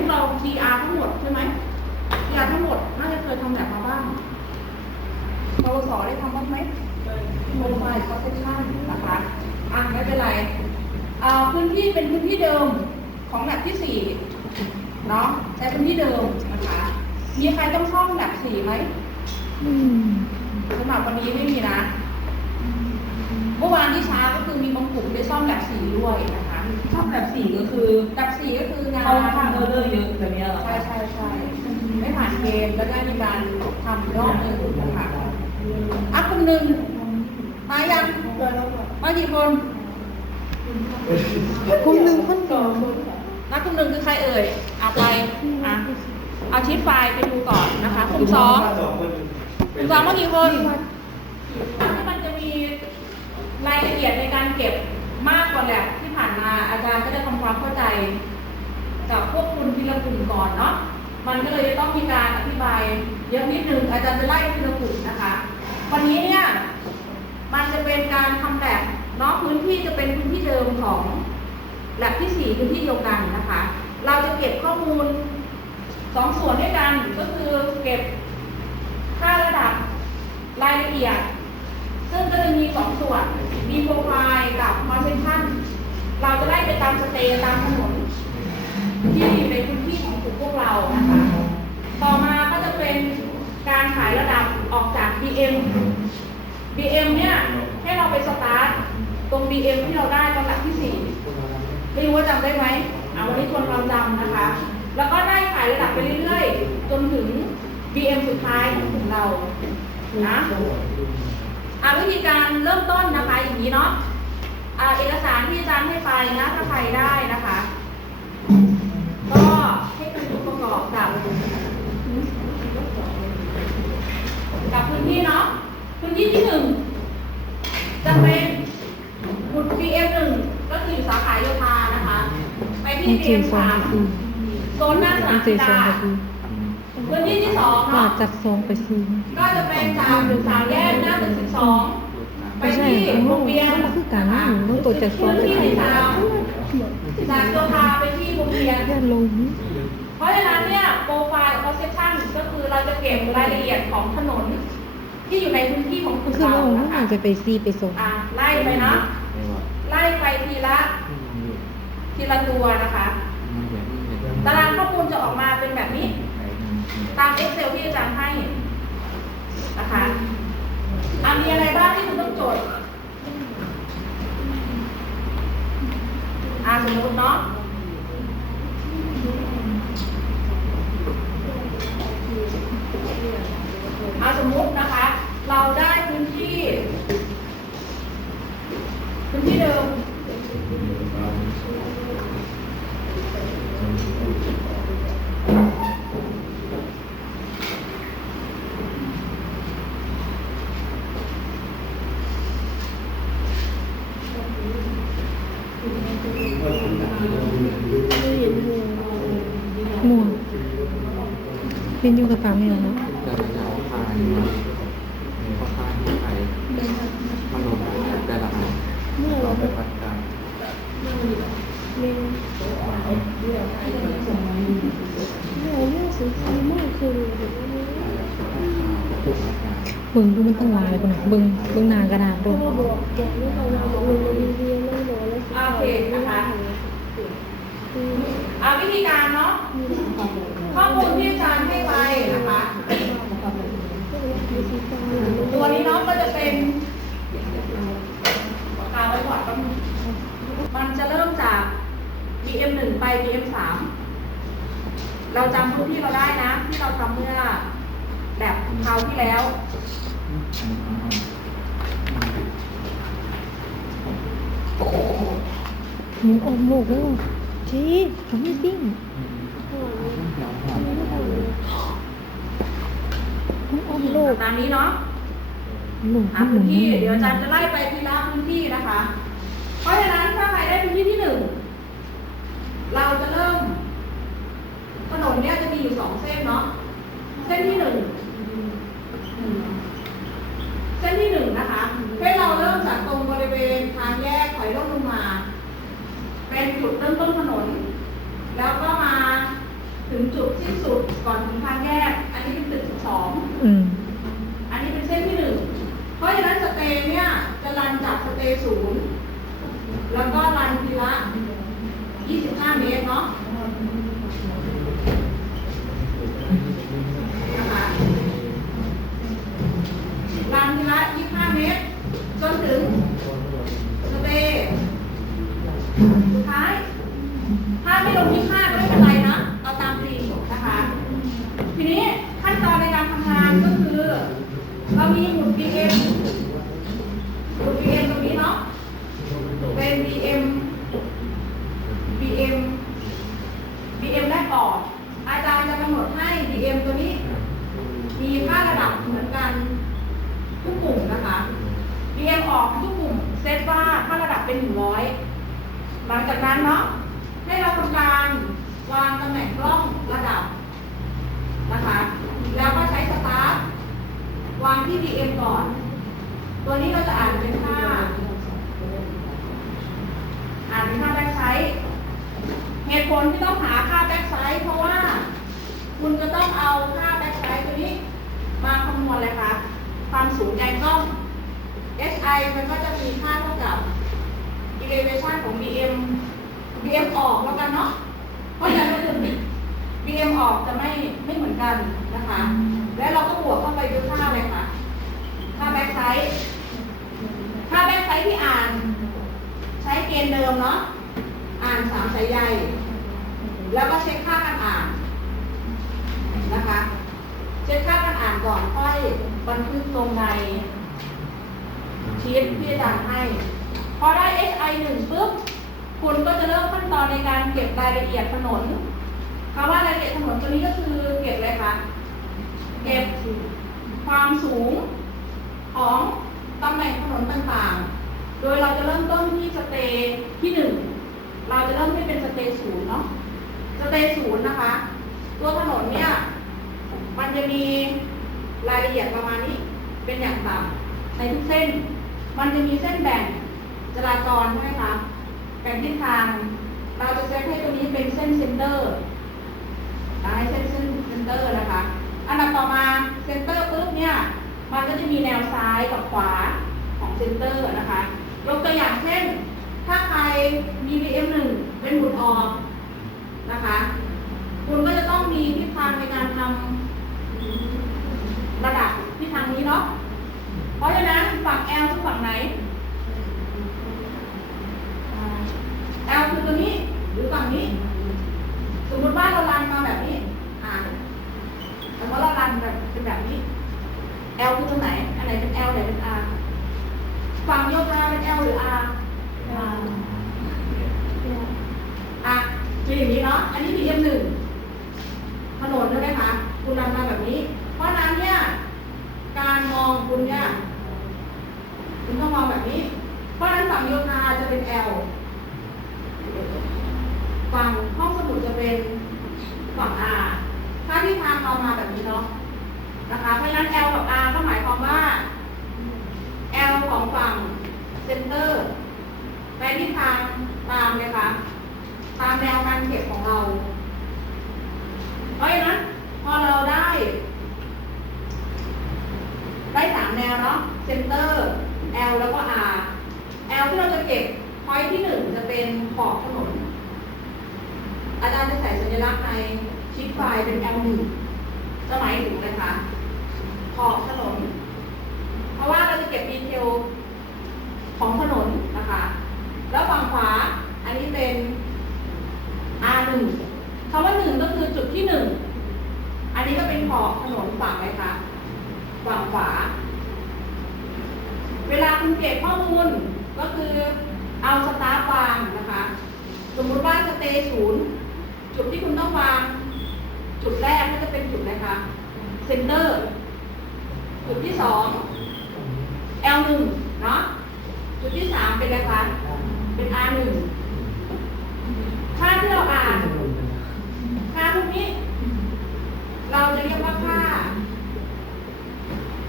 พวกเรา DR ทั้งหมดใช่ไหม DR ทั้งหมดน่าจะเคยทำแบบมาบ้างปวสได้ทำบ้างไหมโมบายคอสเซชันนะคะอะไม่เป็นไรอ่าพื้นที่เป็นพื้นที่เดิมของแบบที่สี่เนาะใช้พื้นที่เดิมนะคะ มีใครต้องซ่อมแบบสี่ไหมอืมสำหรับวันนี้ไม่มีนะ เมื่อวานที่เช้าก็คือมีบางกลุ่มได้ซ่อมแบบสี่ด้วยนะ ชอบแบบสีก็คือแบบสีก็คืองานเขาทำเออร์เลอร์เยอะแบบเนี้ยเหรอใช่ใช่ใช่ไม่ผ่านเกณฑ์แล้วได้มีการทำอีกรอบหนึ่งนะคะอะกลุ่มหนึ่งมายังมากี่คนกลุ่มหนึ่งคนสองนักกลุ่มหนึ่งคือใครเอ่ยเอาไปอะเอาชีตไฟล์ไปดูก่อนนะคะกลุ่มสองกลุ่มสองเมื่อกี่คนที่มันจะมีรายละเอียดในการเก็บมากกว่าแบบ ที่ผ่านมาอาจารย์ก็จะทำความเข้าใจกับพวกคุณทีละกลุ่มก่อนเนาะมันก็เลยต้องมีการอธิบายเยอะนิดนึงอาจารย์จะไล่ทีละกลุ่มนะคะ วันนี้เนี่ยมันจะเป็นการทำแบบเนาะพื้นที่จะเป็นพื้นที่เดิมของแลบที่สี่พื้นที่เดียวกันนะคะ เราจะเก็บข้อมูลสองส่วนด้วยกันก็คือเก็บค่าระดับรายละเอียด ซึ่งก็จะมีสองส่วนมีโปรไฟล์กับคอเซนชัน เราจะไล่ไปตามสเตย์ตามถนนที่อยู่ในพื้นที่ของกลุ่มพวกเรานะคะ ต่อมาก็จะเป็นการขายระดับออกจาก BM BM เนี่ยให้เราไปสตาร์ทตรง BM ที่เราได้ตอนหลักที่สี่ไม่รู้ว่าจำได้ไหมเอาวันนี้ทวนความจำนะคะ แล้วก็ได้ขายระดับไปเรื่อยๆ จนถึง BM สุดท้ายของกลุ่มเรานะอะวิธีการเริ่มต้นนะคะอย่างนี้เนาะ เอกสารที่อาจารย์ให้ไปนะถ้าใครได้นะคะ ก็ให้เป็นองค์ประกอบกับกับพื้นที่เนาะพื้นที่ที่หนึ่งจะเป็นหมุด BM หนึ่งก็คืออยู่สาขาโยธานะคะ ไปที่มีเจ BM สองสามนาทีโซนหน้าสมีนามเจกีสองฬานาทีพื้นที่ที่สองว่าเนาะจากสองไปสี่ก็จะเป็นจากถึงสามแยกหน้าตึกสิบสอง ไปไม่ใช่ที่เอาโรงเรียนมันคือการนั่งต้องตัวจากสองไปพื้นที่ทามจากโยธาไปที่โรงเรียนลงเพราะฉะนั้นเนี่ยโปรไฟล์ conception ก็คือเราจะเก็บรายละเอียดของถนน ที่อยู่ในพื้นที่ของกลุ่มคือเรานะอาคะจจะไปสี่ไปสองอ่ไล่ไปเนาะไล่ไปทีละ ทีละตัวนะคะตารางข้อมูลจะออกมาเป็นแบบนี้ ตาม Excel ที่อาจารย์ให้นะคะอะมีอะไรบ้างที่ ดอะสมมติเนาะเอาสมมุตินะคะ เราได้พื้นที่ พื้นที่เดิม ม่วงเป็นอยู่กับฟามนี่แล้วนาะแต่ระยะทางเนี่ยข้างที่ไปมันลงแต่ละอันเราไปพัฒนเบิ่งดูมันต้องลายเบิ่งเบิ่งเบิ่งนากระดาษดูโอ เคนะคะเอาวิธีการเนาะข้อมูลที่อาจารย์ให้ไปนะคะ ตัวนี้เนาะก็จะเป็นปากกาไว้ก่อนแป๊บนึงมันจะเริ่มจาก BM 1ไป BM 3เราจำพื้นที่เราได้นะ ที่เราทำเมื่อแบบคราวที่แล้ว หมูออกหมกแล้วชี้ทำไม่ซิ่งมันออกโลกตามนี้เนาะหนูหาพื้นที่เดี๋ยวอาจารย์จะไล่ไปทีละพื้นที่นะคะ เพราะฉะนั้นถ้าใครได้พื้นที่ที่หนึ่งเราจะเริ่มถนนเนี่ยจะมีอยู่สองเส้นเนาะเส้นที่หนึ่งเส้นที่หนึ่งนะคะให้เราเริ่มจากตรงบริเวณทางแยกถอยร่นลงมา เป็นจุดเริ่มต้นถนน แล้วก็มางจุดที่สุดก่อนถึงทางแยก อันนี้เป็นตึกสองอืมอันนี้เป็นเส้นที่หนึ่งเพราะฉะนั้นสเตย์เนี่ยจะรันจากสเตย์ศูนย์แล้วก็รันทีละ25 เมตรเนาะนะคะรันทีละ 25 เมตร จนถึงสเตย์สุดท้าย ถ้าไม่ลง25ก็ไม่เป็นไรนะ เอาตามฟรีนะคะ ทีนี้ขั้นตอนในการทำงานก็คือ เรามีหมุด BM หมุด BM ตรงนี้เนาะ เป็น BM BM BM แรกก่อนอาจารย์จะกำหนดให้ BM ตัวนี้ มีค่าระดับเหมือนกันทุกกลุ่มนะคะ BM ออกทุกกลุ่มเซตว่าค่าระดับเป็น100หลังจากนั้นเนาะให้เราทำการวางตำแหน่งกล้องระดับนะคะ แล้วก็ใช้สตาร์ทวางที่ DM ก่อน ตัวนี้เราจะอ่านเป็นค่าอ่านเป็นค่าแบ็กไซด์เหตุผลที่ต้องหาค่าแบ็กไซด์เพราะว่า คุณจะต้องเอาค่าแบ็กไซด์ตัวนี้มาคำนวณเลยค่ะ ความสูงใยกล้อง SI มันก็จะมีค่าเท่ากับ elevation ของ BM BM ออกแล้วกันเนาะ เพราะฉะนั้นคือ BM ออกจะไม่ไม่เหมือนกันนะคะ แล้วเราก็บวกเข้าไปด้วยค่าอะไรคะค่าแบ็กไซด์ค่าแบ็กไซด์ที่อ่าน ใช้เกณฑ์เดิมเนาะ อ่านสามสายใยแล้วก็เช็คค่าการอ่าน นะคะ เช็คค่าการอ่านก่อนค่อยบันทึกลงในชีตที่อาจารย์ให้ พอได้ SI 1ปุ๊บ คุณก็จะเริ่มขั้นตอนในการเก็บรายละเอียดถนนคำว่ารายละเอียดถนนตัวนี้ก็คือเก็บอะไรคะเก็บความสูงของตำแหน่งถนนต่างๆ โดยเราจะเริ่มต้นที่สเตย์ที่หนึ่งเราจะเริ่มที่เป็นสเตย์ศูนย์เนาะ สเตย์ศูนย์นะคะ ตัวถนนเนี่ย มันจะมีรายละเอียดประมาณนี้เป็นอย่างต่ำในทุกเส้น มันจะมีเส้นแบ่งจราจรใช่ไหมคะแบ่งทิศทาง เราจะเซตให้ตัวนี้เป็นเส้นเซนเตอร์ให้เส้นเส้นเซนเตอร์นะคะ อันดับต่อมาเซนเตอร์ปุ๊บเนี่ยมันก็จะมีแนวซ้ายกับขวาของเซนเตอร์นะคะ ยกตัวอย่างเช่น ถ้าใครมี BM1 เป็นหมุดออกนะคะ คุณก็จะต้องมีทิศทางในการทำ ระดับทิศทางนี้เนาะ เพราะฉะนั้นฝั่ง L คือฝั่งไหน L คือตัวนี้หรือฝั่งนี้ สมมติว่าเราลันมาแบบนี้ อ่าสมมติเราลันแบบเป็นแบบนี้ L คือตรงไหน อันไหนเป็น L อันไหนเป็น R ฝั่งโยธาเป็น L หรือ R อะคืออย่างนี้เนาะ อันนี้ PM หนึ่งถนนใช่ไหมคะ คุณรันมาแบบนี้ เพราะนั้นเนี่ยการมองคุณเนี่ยคุณต้องมองแบบนี้ เพราะฉะนั้นฝั่งโยธาจะเป็น L ฝั่งห้องสมุดจะเป็นฝั่ง R ถ้าที่ทางเรามาแบบนี้เนาะนะคะเพราะฉะนั้น L กับ R ก็หมายความว่า L ของฝั่งเซนเตอร์ไปที่ทางตามเลยค่ะตามแนวการเก็บของเราเพราะฉะนั้น พอเราได้ ได้สามแนวเนาะเซนเตอร์ L แล้วก็ R L ที่เราจะเก็บพอยที่หนึ่งจะเป็นขอบถนน อาจารย์จะใส่สัญลักษณ์ในชิปไฟเป็น L หนึ่งจะหมายถึงอะไรคะขอบถนน เพราะว่าเราจะเก็บดีเทลของถนนนะคะ แล้วฝั่งขวา อันนี้เป็น R หนึ่งคำว่าหนึ่งก็คือจุดที่หนึ่ง อันนี้ก็เป็นขอบถนนฝั่งอะไรคะฝั่งขวา เวลาคุณเก็บข้อมูลก็คือเอาสตาร์ทวางนะคะ สมมุติว่าสเตย์ศูนย์จุดที่คุณต้องวาง จุดแรกก็จะเป็นจุดอะไรคะเซนเตอร์จุดที่สอง L หนึ่งเนาะจุดที่สามเป็นอะไรคะเป็น R หนึ่งค่าที่เราอ่านค่าพวกนี้ เราจะเรียกว่าค่า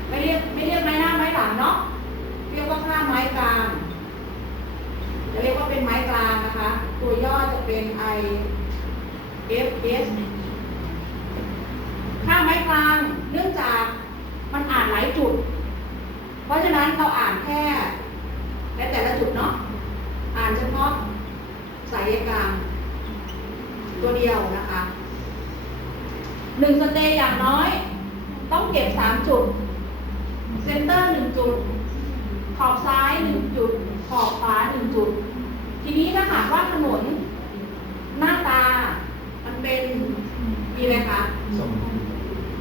ไม่เรียกไม่เรียกไม้หน้าไม้หลังเนาะ เรียกว่าค่าไม้กลาง จะเรียกว่าเป็นไม้กลางนะคะ ตัวย่อจะเป็น I F S ไม้กลาง เนื่องจากมันอ่านหลายจุด เพราะฉะนั้นเราอ่านแค่แต่ละจุดเนาะ อ่านเฉพาะสายกลาง ตัวเดียวนะคะ หนึ่งสเตย์อย่างน้อย ต้องเก็บสามจุด เซนเตอร์หนึ่งจุด ขอบซ้ายหนึ่งจุด ขอบขวาหนึ่งจุด ทีนี้ถ้าหากว่าถนนหน้าตา มันเป็นมีอะไรคะ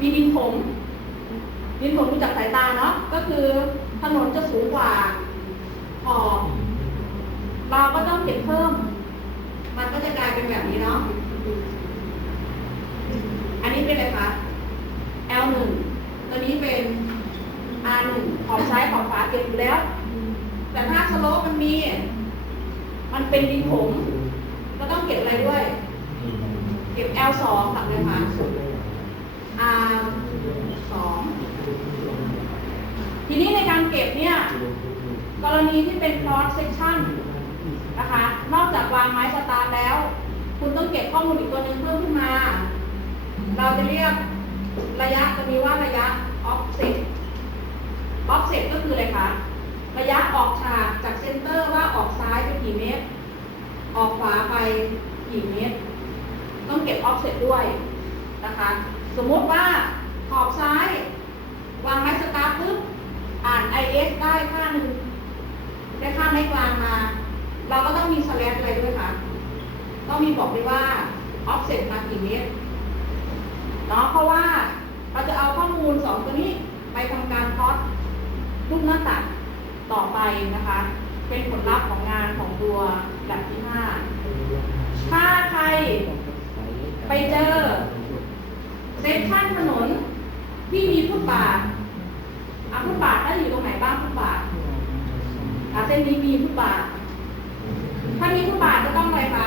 มีดินผงดินผงดูจากสายตาเนาะ ก็คือถนนจะสูงกว่าขอบเราก็ต้องเก็บเพิ่ม มันก็จะกลายเป็นแบบนี้เนาะ อันนี้เป็นอะไรคะ L1 ตัวนี้เป็น R1 ขอบซ้ายขอบขวาเก็บอยู่แล้ว แต่ถ้าสโลปมันมี มันเป็นดินผงก็ต้องเก็บอะไรด้วย เก็บ L2 กับเลยค่ะ R2 ทีนี้ในการเก็บเนี่ย กรณีที่เป็น cross section นะคะ นอกจากวางไม้สตาร์แล้ว คุณต้องเก็บข้อมูลอีกตัวหนึ่งเพิ่มขึ้นมา เราจะเรียกระยะตัวนี้ว่าระยะ offset offset ก็คืออะไรคะระยะออกฉากจากเซนเตอร์ว่าออกซ้ายไปกี่เมตร ออกขวาไปกี่เมตร ต้องเก็บ offset ด้วยนะคะ สมมติว่าขอบซ้าย วางไม้สตาร์ปุ๊บอ่าน IS ได้ค่าหนึ่งได้ค่าไม้กลางมา เราก็ต้องมีสแลชอะไรด้วยคะต้องมีบอกด้วยว่า offset มากี่เมตร เนาะเพราะว่าเราจะเอาข้อมูลสองตัวนี้ไปทำการพอตรูปหน้าตัดต่อไปนะคะ เป็นผลลัพธ์ของงานของตัวแบบที่ห้าถ้าใครไปเจอเซสชั่นถนนที่มีฟุตบาทอะฟุตบาทน่าจะอยู่ตรงไหนบ้างฟุตบาทอะเส้นนี้มีฟุตบาท ถ้ามีฟุตบาทจะต้องอะไรคะ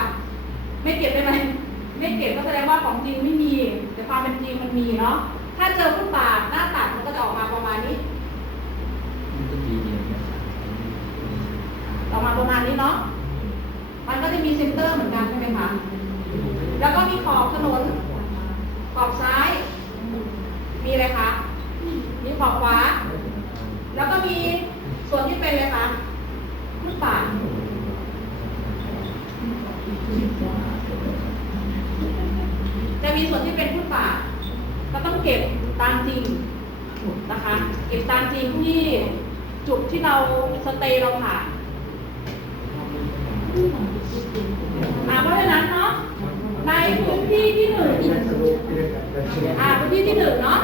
ไม่เก็บได้ไหม ไม่เก็บก็แสดงว่าของจริงไม่มี แต่ความเป็นจริงมันมีเนาะถ้าเจอฟุตบาทหน้าตัดมันก็จะออกมาประมาณนี้ออกมาประมาณนี้เนาะมันก็จะมีเซนเตอร์เหมือนกันใช่ไหมคะแล้วก็มีขอบถนนขอบซ้าย มีอะไรคะมีขอบขวาแล้วก็มีส่วนที่เป็นอะไรคะฟุตบาท จะมี ส่วนที่เป็นฟุตบาทก็ต้องเก็บตามจริงนะคะ เก็บตามจริงที่จุดที่เราสเตย์เราผ่านอ่าเพราะฉะนั้นเนาะในพื้นที่ที่หนึ่งอ่าพื้นที่ที่หนึ่งเนาะ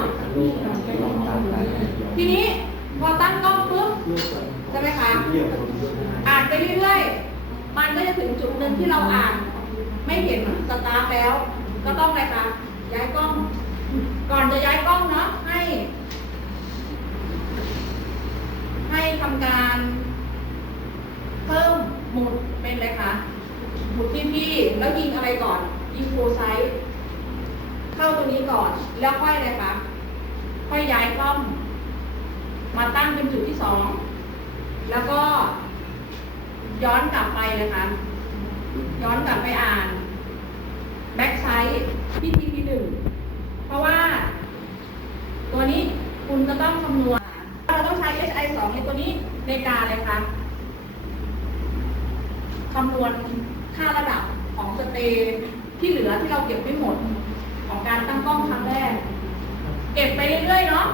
ทีนี้พอตั้งกล้องปุ๊บใช่ไหมคะอ่านไปเรื่อยๆมันก็จะถึงจุดหนึ่งที่เราอ่าน ไม่เห็นสตาร์แล้ว ก็ต้องอะไรคะย้ายกล้อง ก่อนจะย้ายกล้องเนาะให้ ให้ทำการ เพิ่มหมุดเป็นอะไรคะหมุดที่พี่แล้วยิงอะไรก่อนยิงโฟไซส์เข้าตรงนี้ก่อน แล้วค่อยอะไรคะค่อยย้ายกล้อง มาตั้งเป็นจุดที่สองแล้วก็ย้อนกลับไปนะคะ ย้อนกลับไปอ่าน แบ็กไซด์ที่ทีที่หนึ่งเพราะว่า ตัวนี้คุณจะต้องคำนวณ เราต้องใช้ SI 2ในตัวนี้ในการอะไรคะคำนวณค่าระดับของสเตย์ที่เหลือที่เราเก็บไม่หมด ของการตั้งกล้องครั้งแรก เก็บไปเรื่อยๆเนาะ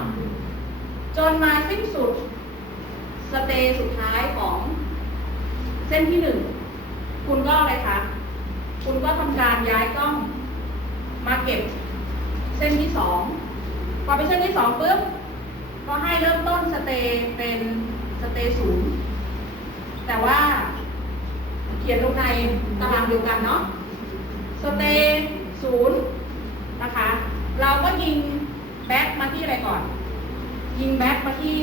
จนมาสิ้นสุด สเตย์สุดท้ายของเส้นที่หนึ่ง คุณก็อะไรคะ คุณก็ทำการย้ายกล้องมาเก็บเส้นที่สองพอไปเส้นที่สองปุ๊บก็ให้เริ่มต้นสเตย์เป็นสเตย์ศูนย์แต่ว่าเขียนลงในตารางเดียวกันเนาะสเตย์ศูนย์นะคะ เราก็ยิงแบ็กมาที่อะไรก่อน ยิงแบ็กมาที่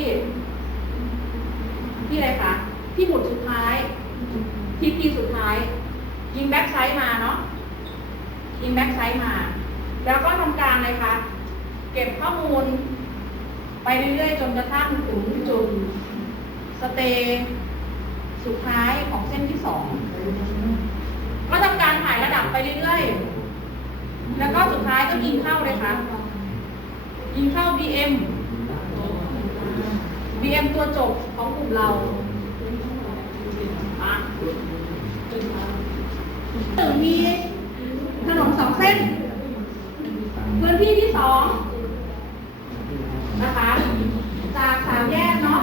ที่อะไรคะที่หมุดสุดท้าย ที่ทีสุดท้าย ยิงแบ็กไซด์มาเนาะยิงแบ็กไซด์มา แล้วก็ทำการอะไรคะเก็บข้อมูล ไปเรื่อยๆ จนกระทั่งถึงจุดสเตย์สุดท้ายของเส้นที่สองก็ทำการถ่ายระดับไปเรื่อยๆ แล้วก็สุดท้ายก็ยิงเข้าเลยค่ะ ยิงเข้า BM BM ตัวจบของกลุ่มเราอะ มีถนนสองเส้น พื้นที่ที่สองนะคะ จากสามแยกเนาะ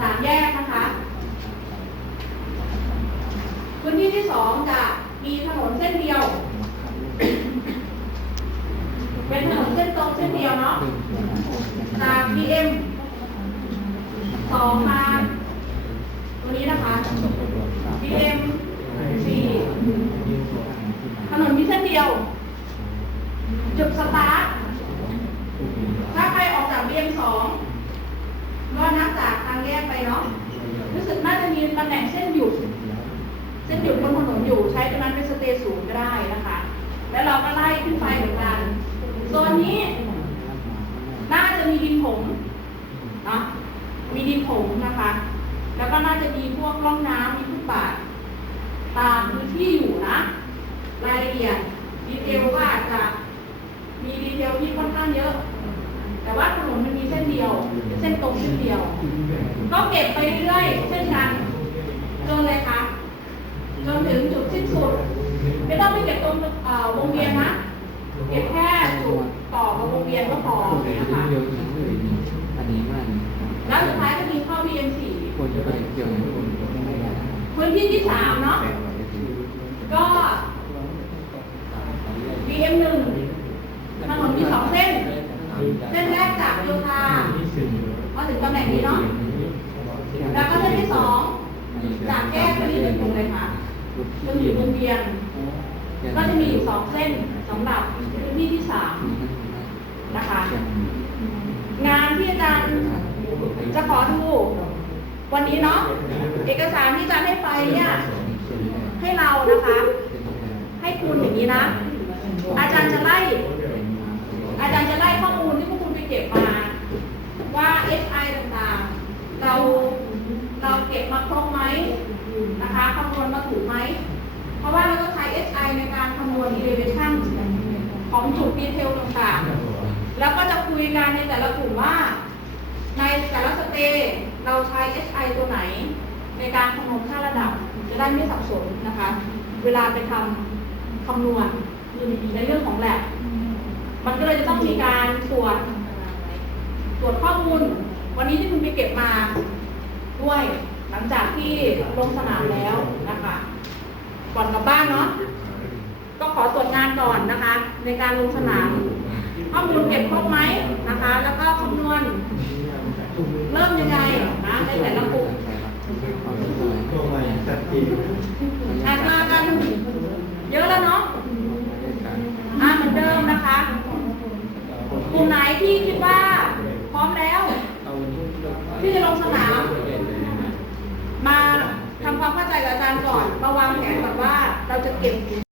สามแยกนะคะ พื้นที่ที่สองจะมีถนนเส้นเดียว เป็นถนนเส้นตรงเส้นเดียวเนาะ จาก BM สองมา ตัวนี้นะคะ BM สี่ถนนมีเส้นเดียวจุดสตาร์ทถ้าใครออกจาก BM สองก็นับจากทางแยกไปเนาะรู้สึกน่าจะมีตำแหน่งเส้นหยุดเส้นหยุดบนถนนอยู่ใช้ตรงนั้นเป็นสเตย์ศูนย์ก็ได้นะคะ แล้วเราก็ไล่ขึ้นไปเหมือนกันโซนนี้ น่าจะมีดินผงเนาะมีดินผงนะคะ แล้วก็น่าจะมีพวกร่องน้ำมีฟุตบาทตามพื้นที่อยู่นะ รายละเอียด ดีเทลก็อาจจะมีดีเทลที่ค่อนข้างเยอะ แต่ว่าถนนมันมีเส้นเดียวเป็นเส้นตรงเส้นเดียว ก็เก็บไปเรื่อยๆเช่นกันจนเลยค่ะจนถึงจุดสิ้นสุด ไม่ต้องไปเก็บตรงเอ่อวงเวียนนะเก็บแค่จุดต่อกับวงเวียนก็พอนะคะเดียวอีกเลยอันนี้มันแล้วสุดท้ายก็มีเข้า BM4 คนจะไปเดียวคนไม่ได้พื้นที่ที่สามเนาะก็ BM1 ถนนมีสองเส้น เส้นแรกจากโยธามาถึงตำแห น่งนี้เนาะแล้วก็เส้นที่สองจากแยกไปนี่ถึงตรงเลยค่ะจนถึงวงเวียนก็จะมีอีกสองเส้นสำหรับพื้นที่ที่สามนะคะ งานที่อาจารย์จะขอดูวันนี้เนาะเอกสารที่อาจารย์ให้ไปเนี่ยให้เรานะคะ ให้คุณอย่างนี้นะ อาจารย์จะไล่อาจารย์จะไล่ข้อมูลที่พวกคุณไปเก็บมาว่า SI ต่างๆ เราเราเก็บมาครบไหมนะคะคำนวณมาถูกไหม เพราะว่าเราต้องใช้ SI ในการคำนวณ elevation ของจุดดีเทลต่างๆ แล้วก็จะคุยกันในแต่ละกลุ่มว่า ในแต่ละสเตจเราใช้ SI ตัวไหน ในการคำนวณค่าระดับ จะได้ไม่สับสนนะคะ เวลาไปทำคำนวณในเรื่องของแลบมันก็เลยจะต้องมีการตรวจตรวจข้อมูล วันนี้ที่คุณไปเก็บมาด้วย หลังจากที่ลงสนามแล้วนะคะก่อนกลับบ้านเนาะก็ขอตรวจงานก่อนนะคะ ในการลงสนามข้อมูลเก็บครบไหมนะคะ แล้วก็คำนวณ เริ่มยังไงนะในแต่ละกลุ่มตัวใหม่จัดทีอ่านมากันเยอะแล้วเนาะอ่าเหมือนเดิมนะคะ กลุ่มไหนที่คิดว่าพร้อมแล้ว ที่จะลงสนาม มาทำความเข้าใจกับอาจารย์ก่อน มาวางแผนก่อนว่าเราจะเก็บ